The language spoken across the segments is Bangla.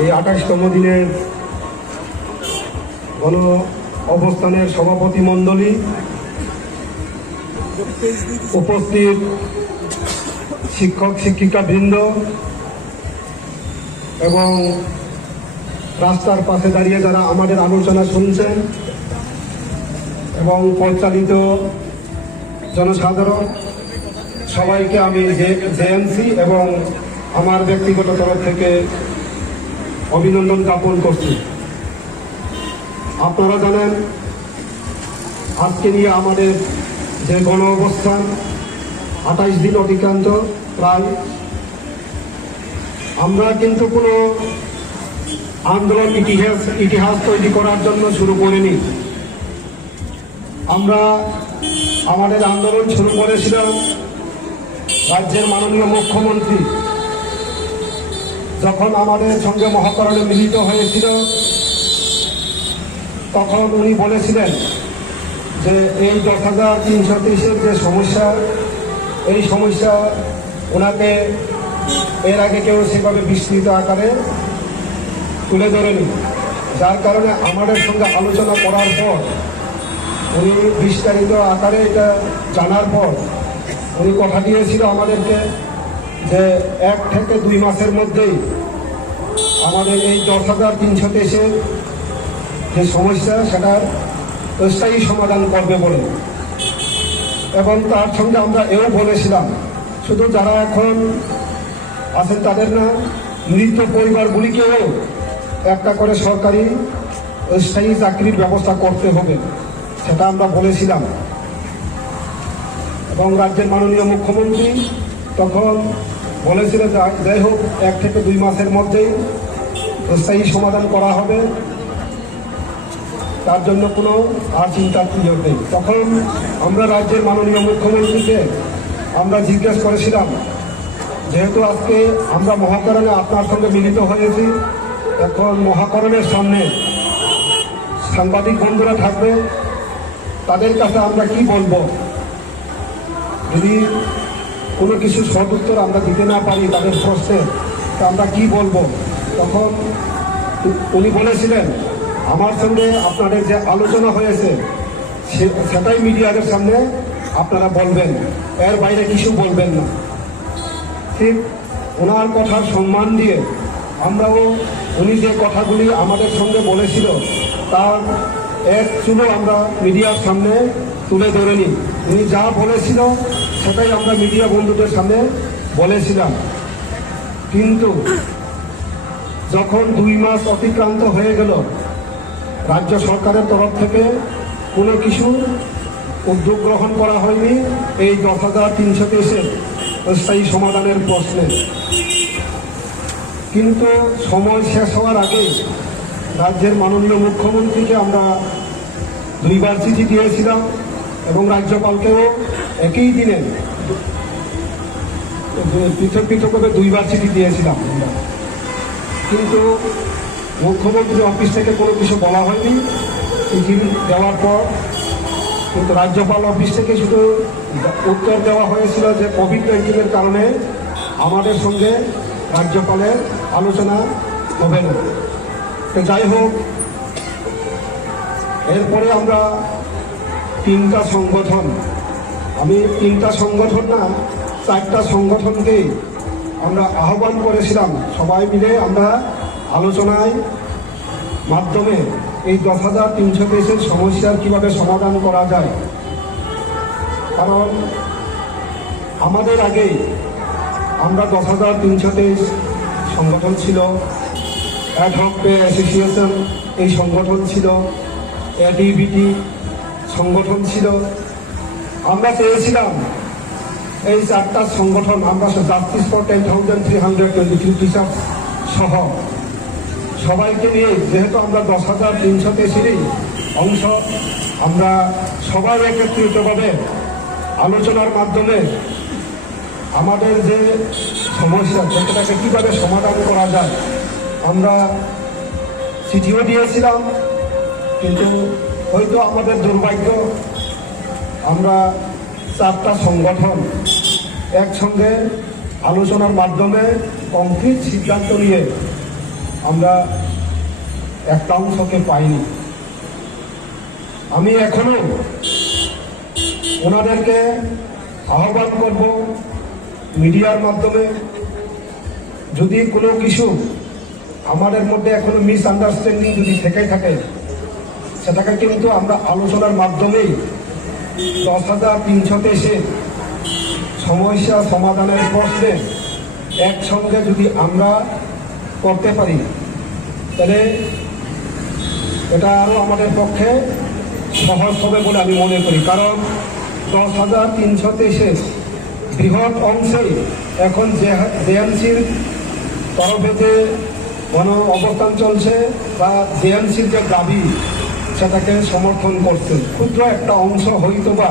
এই ২৮তম দিনের গণ অবস্থানের সভাপতি মণ্ডলী, উপস্থিত শিক্ষক শিক্ষিকা বৃন্দ এবং রাস্তার পাশে দাঁড়িয়ে যারা আমাদের আলোচনা শুনছেন এবং পরিচালিত জনসাধারণ, সবাইকে আমি জেএমসি এবং আমার ব্যক্তিগত তরফ থেকে অভিনন্দন জ্ঞাপন করছি। আপনারা জানেন আজকে নিয়ে আমাদের যে গণ অবস্থান ২৮ দিন অতিক্রান্ত প্রায়, আমরা কিন্তু কোনো আন্দোলন ইতিহাস তৈরি করার জন্য শুরু করিনি। আমরা আমাদের আন্দোলন শুরু করেছিলাম রাজ্যের মাননীয় মুখ্যমন্ত্রী যখন আমাদের সঙ্গে মহাকরণে মিলিত হয়েছিল, তখন উনি বলেছিলেন যে এই ১০,৩৩০-এর যে সমস্যা, এই সমস্যা ওনাকে এর আগে কেউ সেভাবে বিস্তৃত আকারে তুলে ধরেনি, যার কারণে আমাদের সঙ্গে আলোচনা করার পর উনি বিস্তারিত আকারে এটা জানার পর উনি কথা দিয়েছিল আমাদেরকে যে ১ থেকে ২ মাসের মধ্যেই আমাদের এই ১০,৩২৩-এর যে সমস্যা সেটার স্থায়ী সমাধান করবে বলে। এবং তার সঙ্গে আমরা এও বলেছিলাম শুধু যারা এখন আছেন তাদের না, মৃত পরিবারগুলিকেও একটা করে সরকারি স্থায়ী চাকরির ব্যবস্থা করতে হবে, সেটা আমরা বলেছিলাম। এবং রাজ্যের মাননীয় মুখ্যমন্ত্রী তখন বলেছিলেন যাই হোক ১ থেকে ২ মাসের মধ্যেই স্থায়ী সমাধান করা হবে, তার জন্য কোনো আর চিন্তার সুযোগ নেই। তখন আমরা রাজ্যের মাননীয় মুখ্যমন্ত্রীকে আমরা জিজ্ঞেস করেছিলাম, যেহেতু আজকে আমরা মহাকরণে আপনার সঙ্গে মিলিত হয়েছি, এখন মহাকরণের সামনে সাংবাদিক বন্ধুরা থাকবে, তাদের কাছে আমরা কি বলবো? যদি কোনো কিছু সদুত্তর আমরা দিতে না পারি তাদের প্রশ্নে, তা আমরা কি বলবো? তখন উনি বলেছিলেন আমার সঙ্গে আপনাদের যে আলোচনা হয়েছে সেটাই মিডিয়াদের সামনে আপনারা বলবেন, এর বাইরে কিছু বলবেন না। ঠিক ওনার কথার সম্মান দিয়ে আমরাও উনি যে কথাগুলি আমাদের সঙ্গে বলেছিল তার এক চুলো আমরা মিডিয়ার সামনে তুলে ধরেনি। উনি যা বলেছিল সেটাই আমরা মিডিয়া বন্ধুদের সামনে বলেছিলাম। কিন্তু যখন ২ মাস অতিক্রান্ত হয়ে গেল, রাজ্য সরকারের তরফ থেকে কোনো কিছু উদ্যোগ গ্রহণ করা হয়নি এই ১০,৩২৩-এর স্থায়ী সমাধানের প্রশ্নে। কিন্তু সময় শেষ হওয়ার আগে রাজ্যের মাননীয় মুখ্যমন্ত্রীকে আমরা ২ বার চিঠি দিয়েছিলাম এবং রাজ্যপালকেও একই দিনে পৃথক পৃথকভাবে ২ বার চিঠি দিয়েছিলাম। কিন্তু মুখ্যমন্ত্রী অফিস থেকে কোনো কিছু বলা হয়নি। চিঠি দেওয়ার পর কিন্তু রাজ্যপাল অফিস থেকে শুধু উত্তর দেওয়া হয়েছিল যে কোভিড-১৯-এর কারণে আমাদের সঙ্গে রাজ্যপালের আলোচনা হবে না। তো যাই হোক, এরপরে আমরা 3টা সংগঠন, আমি 3টা সংগঠন না 4টা সংগঠনকে আমরা আহ্বান করেছিলাম, সবাই মিলে আমরা আলোচনায় মাধ্যমে এই ১০,৩২৩-এর সমস্যার কিভাবে সমাধান করা যায়। কারণ আমাদের আগে আমরা ১০,৩২৩ সংগঠন ছিল, অ্যাডহক পে অ্যাসোসিয়েশন এই সংগঠন ছিল, এডিবিটি সংগঠন ছিল। আমরা চেয়েছিলাম এই 4টা সংগঠন, আমরা জাস্টিস ফর 10,323 টিচার্স সহ সবাইকে নিয়ে, যেহেতু আমরা ১০,৩২৩-এরই অংশ, আমরা সবাই একত্রিতভাবে আলোচনার মাধ্যমে আমাদের যে সমস্যা সেটাকে কীভাবে সমাধান করা যায় আমরা চিঠিও দিয়েছিলাম। কিন্তু হয়তো আমাদের দুর্ভাগ্য, আমরা 4টা সংগঠন একসঙ্গে আলোচনার মাধ্যমে কমপ্লিট সিদ্ধান্ত নিয়ে আমরা একটা অংশকে পাইনি। আমি এখনো ওনাদেরকে আহ্বান করব মিডিয়ার মাধ্যমে, যদি কোনো কিছু আমাদের মধ্যে এখনো মিসআন্ডারস্ট্যান্ডিং যদি থেকে থাকে, সেটাকে কিন্তু আমরা আলোচনার মাধ্যমেই 10,323 সমস্যা সমাধানের প্রশ্নে একসঙ্গে যদি আমরা করতে পারি, তাহলে এটা আরও আমাদের পক্ষে সহজ হবে বলে আমি মনে করি। কারণ 10,323 বৃহৎ অংশেই এখন জেএমসির তরফে যে অবস্থান চলছে বা জেএমসির যে দাবি সেটাকে সমর্থন করছে, ক্ষুদ্র একটা অংশ হয়তো বা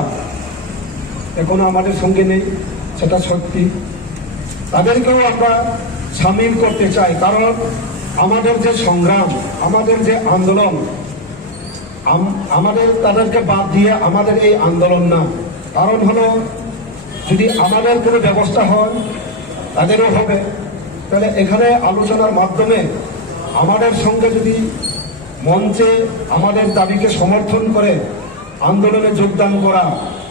এখনো আমাদের সঙ্গে নেই, সেটা সত্যি। তাদেরকেও আমরা সামিল করতে চাই, কারণ আমাদের যে সংগ্রাম, আমাদের যে আন্দোলন, আমাদের তাদেরকে বাদ দিয়ে আমাদের এই আন্দোলন না। কারণ হলো, যদি আমাদের কোনো ব্যবস্থা হয় তাদেরও হবে, তাহলে এখানে আলোচনার মাধ্যমে আমাদের সঙ্গে যদি মঞ্চে আমাদের দাবিকে সমর্থন করে আন্দোলনে যোগদান করা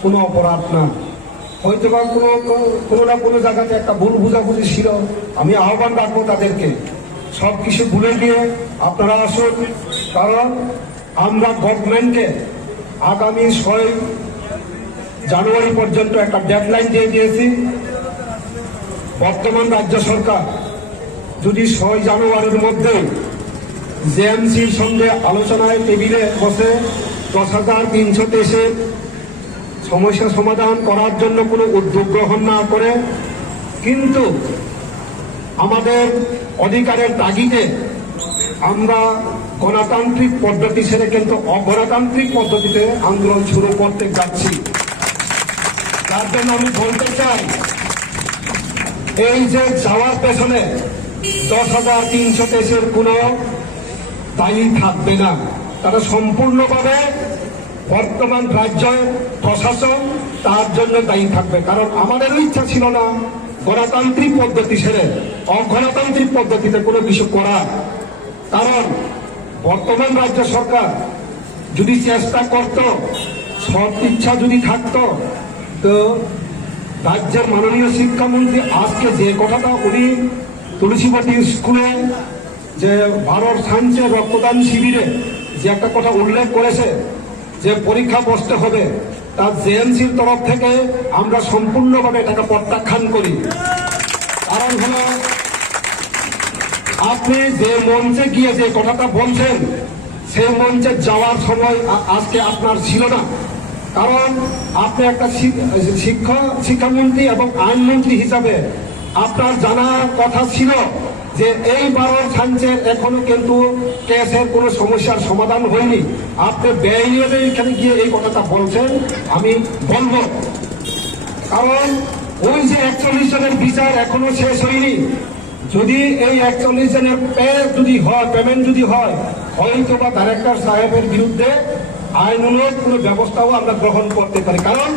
কোনো অপরাধ না। হয়তো বা কোনো না কোনো জায়গাতে একটা ভুল বুঝাবুঝি ছিল, আমি আহ্বান রাখবো তাদেরকে সব কিছু ভুলে গিয়ে আপনারা আসুন। কারণ আমরা গভর্নমেন্টকে আগামী 6 জানুয়ারি পর্যন্ত একটা ডেডলাইন দিয়ে দিয়েছি। বর্তমান রাজ্য সরকার যদি 6 জানুয়ারির মধ্যে জেএমসির সঙ্গে আলোচনায় টেবিলে বসে 10,323 সমস্যা সমাধান করার জন্য কোনো উদ্যোগ গ্রহণ না করে, কিন্তু আমাদের অধিকারের তাগিদে আমরা গণতান্ত্রিক পদ্ধতি ছেড়ে কিন্তু অগণতান্ত্রিক পদ্ধতিতে আন্দোলন শুরু করতে যাচ্ছি। তার জন্য আমি বলতে চাই, এই যে যাওয়ার পেছনে 10,323 কোনো দায়ী থাকবে না, তারা সম্পূর্ণভাবে বর্তমান রাজ্য প্রশাসন তার জন্য দায়ী থাকবে। কারণ আমাদেরও ইচ্ছা ছিল না গণতান্ত্রিক পদ্ধতি ছেড়ে অগণতান্ত্রিক পদ্ধতিতে কোনো কিছু করা। কারণ বর্তমান রাজ্য সরকার যদি চেষ্টা করত, সৎ ইচ্ছা যদি থাকতো, তো রাজ্যের মাননীয় শিক্ষামন্ত্রী আজকে যে কথাটা উনি তুলসীবতী স্কুলে যে ভারত সায়েন্সের রক্তদান শিবিরে যে একটা কথা উল্লেখ করেছে যে পরীক্ষা বসতে হবে, তার জেএমসির তরফ থেকে আমরা সম্পূর্ণভাবে এটাকে প্রত্যাখ্যান করি। কারণ হলো, আপনি যে মঞ্চে গিয়ে যে কথাটা বলছেন, সেই মঞ্চে যাওয়ার সময় আজকে আপনার ছিল না। কারণ আপনি একটা শিক্ষামন্ত্রী এবং আইনমন্ত্রী হিসাবে আপনার জানার কথা ছিল যে এই ভারত সায়েন্সের এখনো কিন্তু কেসের কোনো সমস্যার সমাধান হয়নি। আপনি বেআইনিভাবে এখানে গিয়ে এই কথাটা বলছেন, আমি বলবো। কারণ ওই যে 41 জনের বিচার এখনো শেষ হয়নি। যদি এই 41 জনের পেমেন্ট যদি হয়, হয়তো বা ডাইরেক্টর সাহেবের বিরুদ্ধে আইনানুগ কোনো ব্যবস্থাও আমরা গ্রহণ করতে পারি। কারণ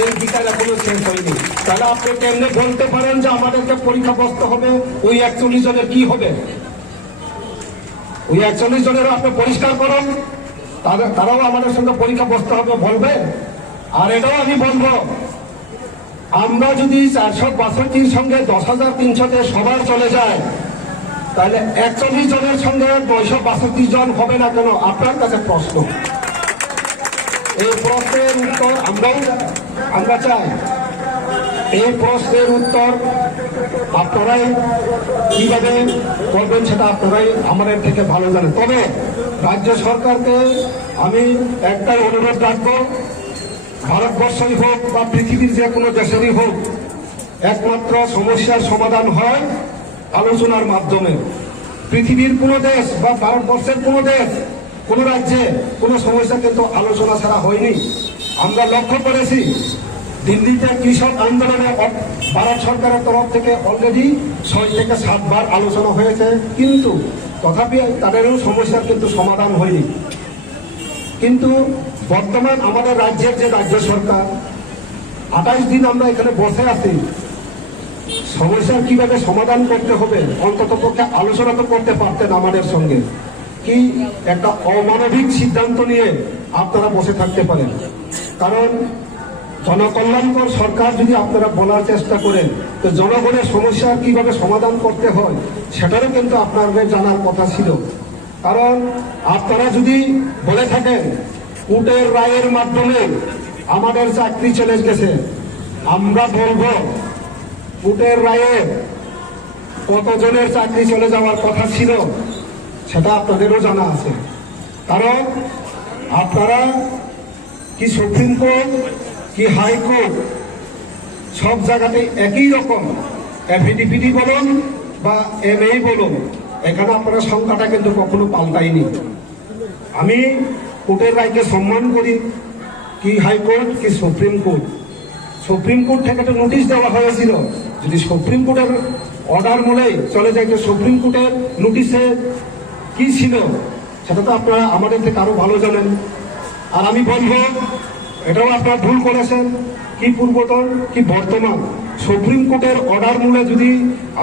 এই বিচার এখনো শেষ হয়নি। তাহলে আপনি কেমনে বলতে পারেন যে আমাদেরকে পরীক্ষা বসতে হবে? ওই 41 জনের কি হবে? ওই 41 জনেরও আপনি পরিষ্কার করুন, তারাও আমাদের সঙ্গে পরীক্ষা বসতে হবে বলবে। আর এটাও আমি বলবো, আমরা যদি 462 সঙ্গে 10,300-তে সবার চলে যায়, তাহলে 41 জনের সঙ্গে 962 জন হবে না কেন? আপনার কাছে প্রশ্ন। এই প্রশ্নের উত্তর আমরা চাই। এই প্রশ্নের উত্তর আপনারাই কিভাবে করবেন সেটা আপনারাই আমাদের থেকে ভালো জানেন। তবে রাজ্য সরকারকে আমি একটাই অনুরোধ রাখবো, ভারতবর্ষই হোক বা পৃথিবীর যে কোনো দেশেরই হোক, একমাত্র সমস্যার সমাধান হয় আলোচনার মাধ্যমে। পৃথিবীর কোনো দেশ বা ভারতবর্ষের কোনো দেশ, কোনো রাজ্যে কোনো সমস্যা কিন্তু আলোচনা ছাড়া হয়নি। আমরা লক্ষ্য করেছি, দিল্লিতে কৃষক আন্দোলনে ভারত সরকারের তরফ থেকে অলরেডি 6 থেকে 7 বার আলোচনা হয়েছে, কিন্তু তথাপি তাদেরও সমস্যার কিন্তু সমাধান হয়নি। কিন্তু বর্তমান আমাদের রাজ্যের যে রাজ্য সরকার, 28 দিন আমরা এখানে বসে আছি, সমস্যা কিভাবে সমাধান করতে হবে অন্তত পক্ষে আলোচনা তো করতে পারতেন আমাদের সঙ্গে। কি একটা অমানবিক সিদ্ধান্ত নিয়ে আপনারা বসে থাকতে পারেন? কারণ জনকল্যাণকর সরকার যদি আপনারা বলার চেষ্টা করেন, তো জনগণের সমস্যা কিভাবে সমাধান করতে হয় সেটারও কিন্তু আপনাদের জানার কথা ছিল। কারণ আপনারা যদি বলে থাকেন কোর্টের রায়ের মাধ্যমে আমাদের চাকরি চলে গেছে, আমরা বলবো কোর্টের রায়ে কতজনের চাকরি চলে যাওয়ার কথা ছিল সেটা আপনাদেরও জানা আছে। কারণ আপনারা কি সুপ্রিম কোর্ট কি হাইকোর্ট সব জায়গাতে একই রকম এফিডেভিট বলুন বা এমএ বলুন, এখানে আপনারা সংখ্যাটা কিন্তু কখনো পাল্টায়নি। আমি কোর্টের রায়কে সম্মান করি, কি হাইকোর্ট কি সুপ্রিম কোর্ট। সুপ্রিম কোর্ট থেকে তো নোটিশ দেওয়া হয়েছিল, যদি সুপ্রিম কোর্টের অর্ডার মূলেই চলে যায়, সুপ্রিম কোর্টের নোটিশে কি ছিল সেটা তো আপনারা আমাদের থেকে আরো ভালো জানেন। আর আমি বলবো এটাও আপনারা ভুল করেছেন, কি পূর্বতন কি বর্তমান সুপ্রিম কোর্টের অর্ডার মূলে যদি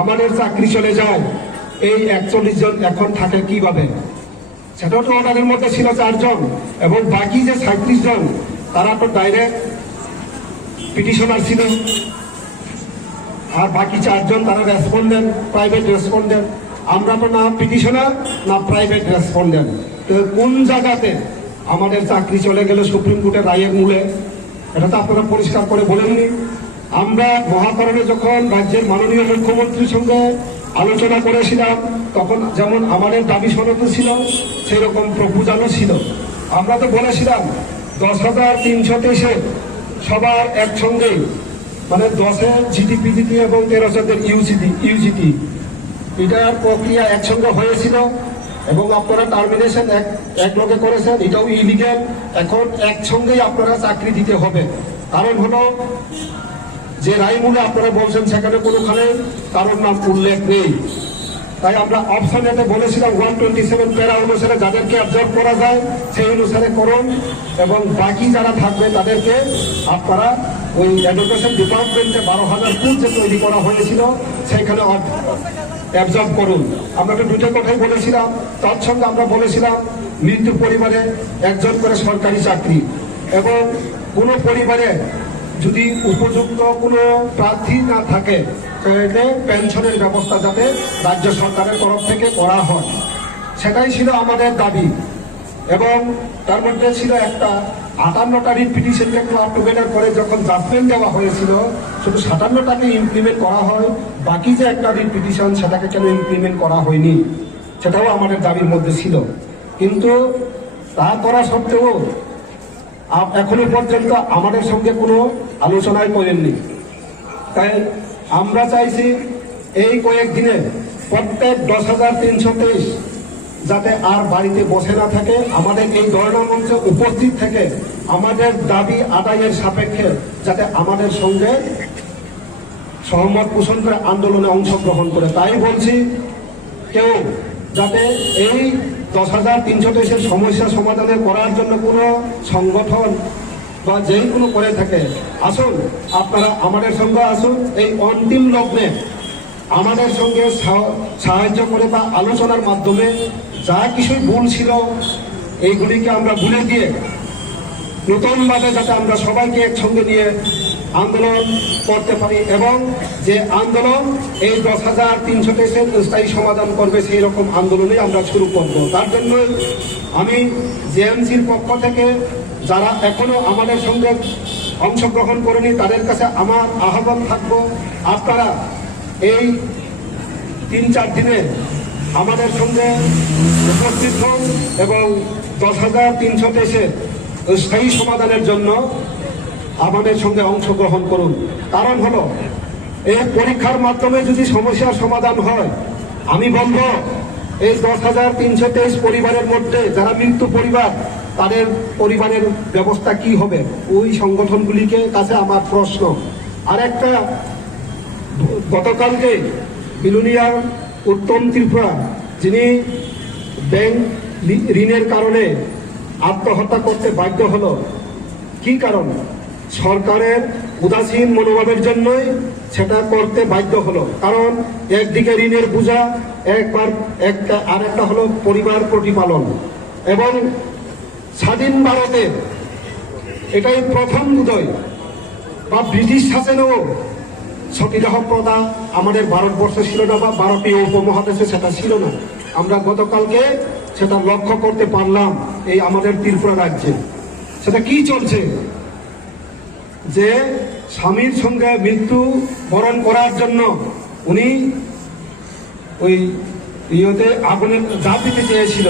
আমাদের চাকরি চলে যায়, এই 41 জন এখন থাকে কিভাবে? সেটাও তো অর্ডারের মধ্যে ছিল 4 জন, এবং বাকি যে 37 জন তারা তো ডাইরেক্ট পিটিশনার ছিল, আর বাকি 4 জন তারা রেসপন্ডেন্ট, প্রাইভেট রেসপন্ডেন্ট। আমরা তো না পিটিশনার না প্রাইভেট রেসপন্ডেন্ট। তো কোন জায়গাতে আমাদের চাকরি চলে গেল সুপ্রিম কোর্টের রায়ের মূলে? এটা তো আপনারা পরিষ্কার করে বলেননি। আমরা মহাকরণে যখন রাজ্যের মাননীয় মুখ্যমন্ত্রীর সঙ্গে আলোচনা করেছিলাম, তখন যেমন আমাদের দাবি সনদ ছিল সেরকম প্রপোজালও ছিল। আমরা তো বলেছিলাম 10,323 সবার একসঙ্গে, মানে 10 জিডিপিডিটি এবং 13 ইউজিটি এটার প্রক্রিয়া একসঙ্গে হয়েছিল, এবং আপনারা টার্মিনেশন এক লগে করেছেন, এটাও ইলিগ্যাল। এখন একসঙ্গেই আপনারা চাকরি দিতে হবে। কারণ হলো যে রায় মূলে আপনারা বলছেন সেখানে কোনোখানে কারোর নাম উল্লেখ নেই। তাই আমরা অপশন এতে বলেছিলাম 127 প্যারা অনুসারে যাদেরকে অবজার্ভ করা যায় সেই অনুসারে করুন, এবং বাকি যারা থাকবে তাদেরকে আপনারা ওই এডুকেশন ডিপার্টমেন্টে 12,000 ফুট যে তৈরি করা হয়েছিল সেইখানে অবজার্ভ করুন। আমরা তো দুটো কথাই বলেছিলাম। তার সঙ্গে আমরা বলেছিলাম মৃত্যু পরিবারে 1 জন করে সরকারি চাকরি, এবং কোনো পরিবারে যদি উপযুক্ত কোনো প্রার্থী না থাকে তাহলে পেনশনের ব্যবস্থা যাতে রাজ্য সরকারের তরফ থেকে করা হয়, সেটাই ছিল আমাদের দাবি। এবং তার মধ্যে ছিল একটা 58টা রিট পিটিশনকে ক্লাব টুগেদার করে যখন জাজমেন্ট দেওয়া হয়েছিল, শুধু 57টাকে ইমপ্লিমেন্ট করা হয়, বাকি যে একটা রিট পিটিশন সেটাকে কেন ইমপ্লিমেন্ট করা হয়নি সেটাও আমাদের দাবির মধ্যে ছিল। কিন্তু তা করা সত্ত্বেও এখনো পর্যন্ত আমাদের সঙ্গে কোনো আলোচনায় করেননি। তাই আমরা চাইছি এই কয়েকদিনে প্রত্যেক 10,323 যাতে আর বাড়িতে বসে না থাকে, আমাদের এই ধর্ণা মঞ্চে উপস্থিত থেকে আমাদের দাবি আদায়ের সাপেক্ষে যাতে আমাদের সঙ্গে সহমত পোষণ করে আন্দোলনে অংশগ্রহণ করে। তাই বলছি কেউ যাতে এই 10,323 সমস্যা সমাধানের করার জন্য কোনো সংগঠন বা যেই কোনো করে থাকে, আসুন আপনারা আমাদের সঙ্গে আসুন, এই অন্তিম লগ্নে আমাদের সঙ্গে সাহায্য করে বা আলোচনার মাধ্যমে যা কিছুই ভুল ছিল এইগুলিকে আমরা ভুলে দিয়ে নতুনভাবে যাতে আমরা সবাইকে একসঙ্গে নিয়ে আন্দোলন করতে পারি, এবং যে আন্দোলন এই 10,323 স্থায়ী সমাধান করবে সেই রকম আন্দোলনই আমরা শুরু করব। তার জন্য আমি জেএমসির পক্ষ থেকে যারা এখনো আমাদের সঙ্গে অংশগ্রহণ করেনি তাদের কাছে আমার আহ্বান থাকবো, আপনারা এই 3-4 দিনে আমাদের সঙ্গে উপস্থিত হন এবং 10,323 স্থায়ী সমাধানের জন্য আমাদের সঙ্গে অংশগ্রহণ করুন। কারণ হলো এই পরীক্ষার মাধ্যমে যদি সমস্যার সমাধান হয়, আমি বলবো এই 10,323 পরিবারের মধ্যে যারা মৃত্যু পরিবার তাদের পরিবারের ব্যবস্থা কি হবে, ওই সংগঠনগুলিকে কাছে আমার প্রশ্ন। আর একটা, গতকালকে বিলুনিয়ার উত্তম ত্রিপুরা যিনি ব্যাংক ঋণের কারণে আত্মহত্যা করতে বাধ্য হলো, কি কারণ? সরকারের উদাসীন মনোভাবের জন্যই সেটা করতে বাধ্য হলো, কারণ একদিকে ঋণের বোঝা, আর একটা হলো পরিবার প্রতিপালন। এবং স্বাধীন ভারতে এটাই প্রথম উদয়, বা ব্রিটিশ শাসনেও সতীদাহ প্রথা আমাদের ভারতবর্ষে ছিল না, বা ভারতীয় উপমহাদেশে সেটা ছিল না। আমরা গতকালকে সেটা লক্ষ্য করতে পারলাম এই আমাদের ত্রিপুরা রাজ্যে। সেটা কি চলছে, যে স্বামীর সঙ্গে মৃত্যু বরণ করার জন্য উনি ওই ইয়েতে আগুনে ঝাঁপ দিতে চেয়েছিল।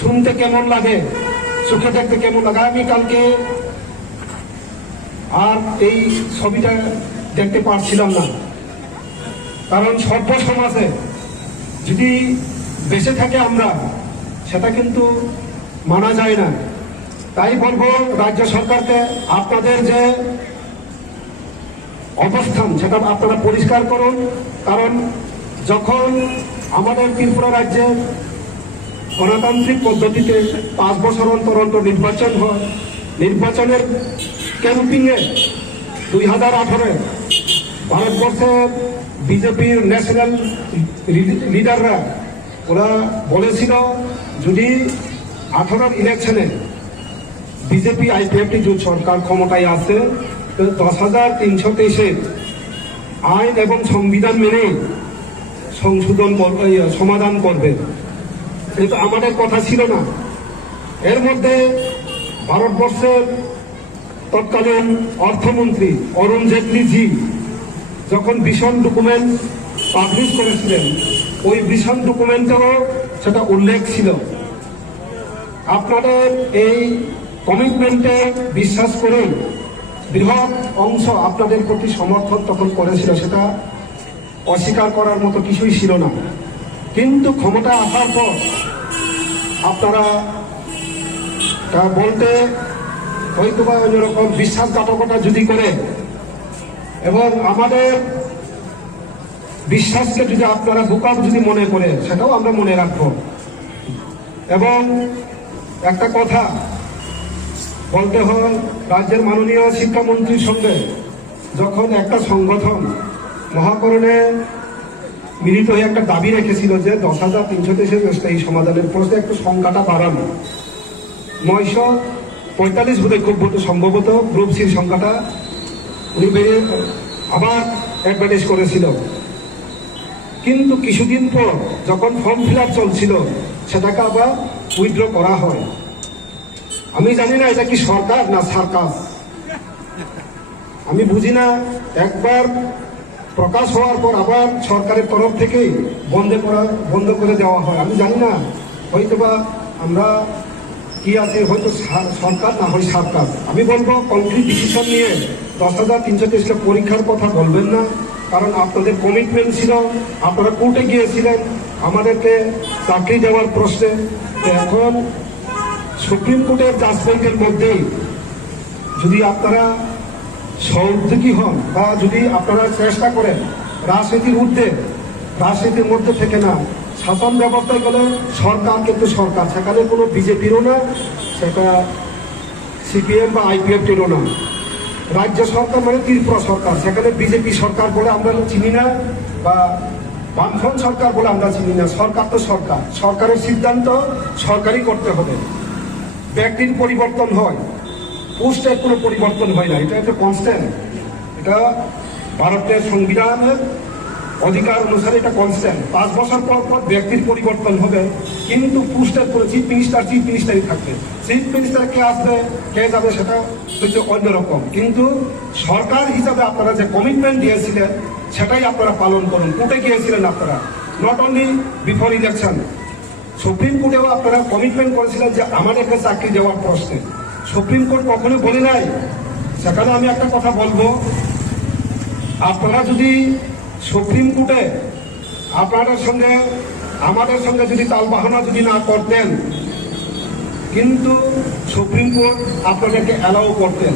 শুনতে কেমন লাগে, চোখে দেখতে কেমন লাগে। আমি কালকে আর এই ছবিটা দেখতে পারছিলাম না, কারণ সভ্য সমাজে যদি বেঁচে থাকে আমরা, সেটা কিন্তু মানা যায় না। তাই বলবো রাজ্য সরকারকে, আপনাদের যে অবস্থান সেটা আপনারা পরিষ্কার করুন। কারণ যখন আমাদের ত্রিপুরা রাজ্যে গণতান্ত্রিক পদ্ধতিতে 5 বছর অন্তর অন্তর নির্বাচন হয়, নির্বাচনের ক্যাম্পিংয়ে 2018 ভারতবর্ষের বিজেপির ন্যাশনাল লিডাররা ওরা বলেছিল, যদি 18 ইলেকশনে বিজেপি আইপিএফটি জোট সরকার ক্ষমতায় আসে, 10,323 আইন এবং সংবিধান মেনে সংশোধন সমাধান করবে। কিন্তু আমাদের কথা ছিল না। এর মধ্যে ভারতবর্ষের তৎকালীন অর্থমন্ত্রী অরুণ জেটলি জি যখন ভিশন ডকুমেন্ট পাবলিশ করেছিলেন, ওই ভিশন ডকুমেন্টেও সেটা উল্লেখ ছিল। আপনাদের এই কমিটমেন্টে বিশ্বাস করুন, বৃহৎ অংশ আপনাদের প্রতি সমর্থন তখন করেছিল, সেটা অস্বীকার করার মতো কিছুই ছিল না। কিন্তু ক্ষমতা আসার পর আপনারা তা বলতে হয়তো বা অন্যরকম বিশ্বাসঘাতকতা যদি করে, এবং আমাদের বিশ্বাসকে যদি আপনারা বোকা যদি মনে করে, সেটাও আমরা মনে রাখবো। এবং একটা কথা বলতে হয়, রাজ্যের মাননীয় শিক্ষামন্ত্রীর সঙ্গে যখন একটা সংগঠন মহাকরণে মিলিত হয়ে একটা দাবি রেখেছিল যে 10,323 এই সমাধানের প্রশ্নে একটু সংখ্যাটা বাড়ানো, 945 বোধহয় খুব সম্ভবত গ্রুপ সির সংখ্যাটা উনি বেরিয়ে আবার অ্যাডভার্টাইজ করেছিল। কিন্তু কিছুদিন পর যখন ফর্ম ফিল আপ চলছিল, সেটাকে আবার উইথড্র করা হয়। আমি জানি না এটা কি সরকার না সার্কাস, আমি বুঝি না। একবার প্রকাশ হওয়ার পর আবার সরকারের তরফ থেকেই বন্ধ করে দেওয়া হয়। আমি জানি না, হয়তোবা আমরা কি আছে, হয়তো সরকার না হয় সার্কাস। আমি বলবো কংক্রিট ডিসিশন নিয়ে 10,323 পরীক্ষার কথা বলবেন না, কারণ আপনাদের কমিটমেন্ট ছিল, আপনারা কোর্টে গিয়েছিলেন আমাদেরকে চাকরি দেওয়ার প্রশ্নে। এখন সুপ্রিম কোর্টের জাজমেন্টের মধ্যেই যদি আপনারা সহযোগী হন, বা যদি আপনারা চেষ্টা করেন রাজনীতির ঊর্ধ্বে, রাজনীতির মধ্যে থেকে না, শাসন ব্যবস্থায় গেলে সরকার কিন্তু সরকার, সেখানে কোনো বিজেপিরও না, সেটা সিপিএম বা আইপিএফটিরও না। রাজ্য সরকার মানে ত্রিপুরা সরকার, সেখানে বিজেপি সরকার বলে আমরা চিনি না, বা বামফ্রন্ট সরকার বলে আমরা চিনি না। সরকার তো সরকার, সরকারের সিদ্ধান্ত সরকারই করতে হবে। ব্যক্তির পরিবর্তন হয়, পোস্টের কোনো পরিবর্তন হয় না, এটা একটা কনস্ট্যান্ট। এটা ভারতের সংবিধানের অধিকার অনুসারে এটা কনস্ট্যান্ট। 5 বছর পর পর ব্যক্তির পরিবর্তন হবে, কিন্তু পোস্টের করে চিফ মিনিস্টারই থাকবে। চিফ মিনিস্টার কে আসবে কে যাবে সেটা হচ্ছে অন্যরকম। কিন্তু সরকার হিসাবে আপনারা যে কমিটমেন্ট দিয়েছিলেন, সেটাই আপনারা পালন করুন। কোর্টে গিয়েছিলেন আপনারা, not only before election, supreme কোর্টেও আপনারা কমিটমেন্ট করেছিলেন যে আমাদেরকে চাকরি দেওয়ার প্রশ্নে। সুপ্রিম কোর্ট কখনো বলে নাই। সেখানে আমি একটা কথা বলবো, আপনারা যদি সুপ্রিম কোর্টে আপনাদের সঙ্গে আমাদের সঙ্গে যদি তালবাহানা যদি না করতেন, কিন্তু সুপ্রিম কোর্ট আপনাদেরকে অ্যালাউ করতেন।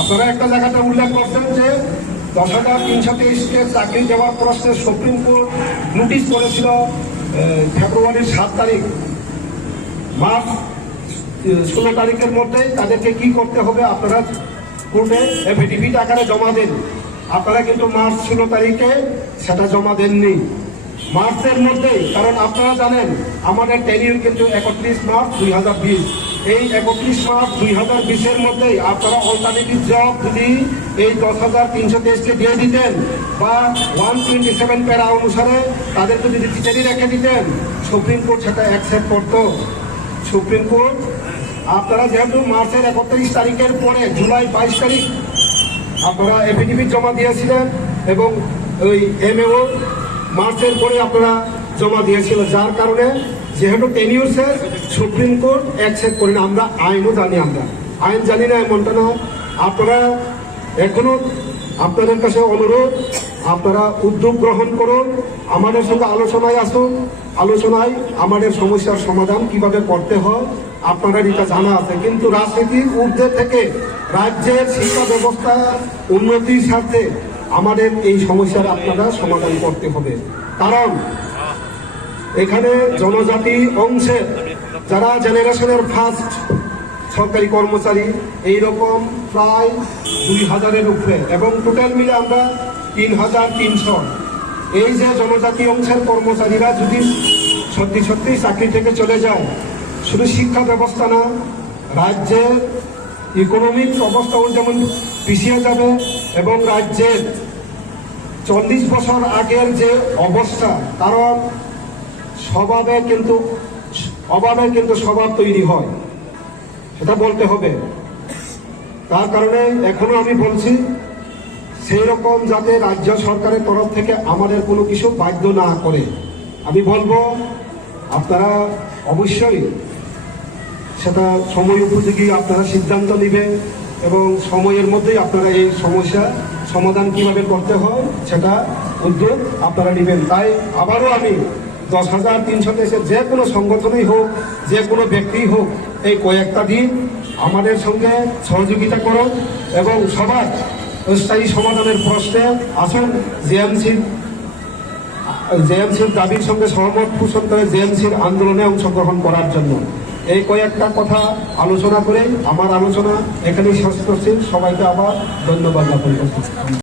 আপনারা একটা জায়গাতে উল্লেখ করতেন যে 10,323 চাকরি দেওয়ার প্রশ্নে সুপ্রিম কোর্ট নোটিশ করেছিল ফেব্রুয়ারির 7 তারিখ, মার্চ 16 তারিখের মধ্যে তাদেরকে কি করতে হবে আপনারা কোর্টে এফিডেভিট আকারে জমা দেন। আপনারা কিন্তু মার্চ 16 তারিখে সেটা জমা দেননি, মার্চের মধ্যেই। কারণ আপনারা জানেন আমাদের টেনিউর কিন্তু 31 মার্চ 2020। এই 31 মার্চ 2020-এর মধ্যেই আপনারা অল্টারনেটিভ জব যদি এই 10,323-কে দিয়ে দিতেন বা 127 প্যারা অনুসারে তাদেরকে যদি টিচারই রেখে দিতেন, সুপ্রিম কোর্ট সেটা অ্যাকসেপ্ট করতো। সুপ্রিম কোর্ট আপনারা যেহেতু মার্চের 31 তারিখের পরে জুলাই 22 তারিখ আপনারা এফিডেভিট জমা দিয়েছিলেন এবং ওই এমএও মার্চের পরে আপনারা জমা দিয়েছিলেন, যার কারণে যেহেতু টেনিউর শেষ সুপ্রিম কোর্ট অ্যাকসেপ্ট করেন। আমরা আইনও জানি, আমরা আইন জানি না এমনটা না। আপনারা এখনো আপনাদের কাছে অনুরোধ, আপনারা উদ্যোগ গ্রহণ করুন, আমাদের সঙ্গে আলোচনায় আসুন। আলোচনায় আমাদের সমস্যার সমাধান কিভাবে করতে হয় আপনারা এটা জানা আছে। কিন্তু রাজনীতির ঊর্ধ্বে থেকে রাজ্যের শিক্ষা ব্যবস্থা উন্নতির স্বার্থে আমাদের এই সমস্যার আপনারা সমাধান করতে হবে। কারণ এখানে জনজাতি অংশের যারা জেনারেশনের ফার্স্ট সরকারি কর্মচারী এইরকম প্রায় 2,000-এর উপরে এবং টোটাল মিলে আমরা 3,300। এই যে জনজাতি অংশের কর্মচারীরা যদি সত্যি সত্যি চাকরি থেকে চলে যায়, শুধু শিক্ষা ব্যবস্থা না, রাজ্যের ইকোনমিক অবস্থাও যেমন পিছিয়ে যাবে এবং রাজ্যের 40 বছর আগের যে অবস্থা, কারণ অভাবে কিন্তু স্বভাব তৈরি হয়, সেটা বলতে হবে। তার কারণে এখনো আমি বলছি সেই রকম যাতে রাজ্য সরকারের তরফ থেকে আমাদের কোনো কিছু বাধ্য না করে। আমি বলবো আপনারা অবশ্যই সেটা সময় উপযোগী আপনারা সিদ্ধান্ত নেবেন এবং সময়ের মধ্যেই আপনারা এই সমস্যা সমাধান কিভাবে করতে হয় সেটা উদ্যোগ আপনারা নেবেন। তাই আবারও আমি 10,300 দেশের যে কোনো সংগঠনই হোক, যে কোনো ব্যক্তিই হোক, এই কয়েকটা দিন আমাদের সঙ্গে সহযোগিতা করুন এবং সবার স্থায়ী সমাধানের প্রশ্নে আসুন। জেএমসির দাবির সঙ্গে সহমত পোষণ করে জেএমসির আন্দোলনে অংশগ্রহণ করার জন্য এই কয়েকটা কথা আলোচনা করে আমার আলোচনা এখানেই শেষ করছি। সবাইকে আবার ধন্যবাদ জ্ঞাপন করছি।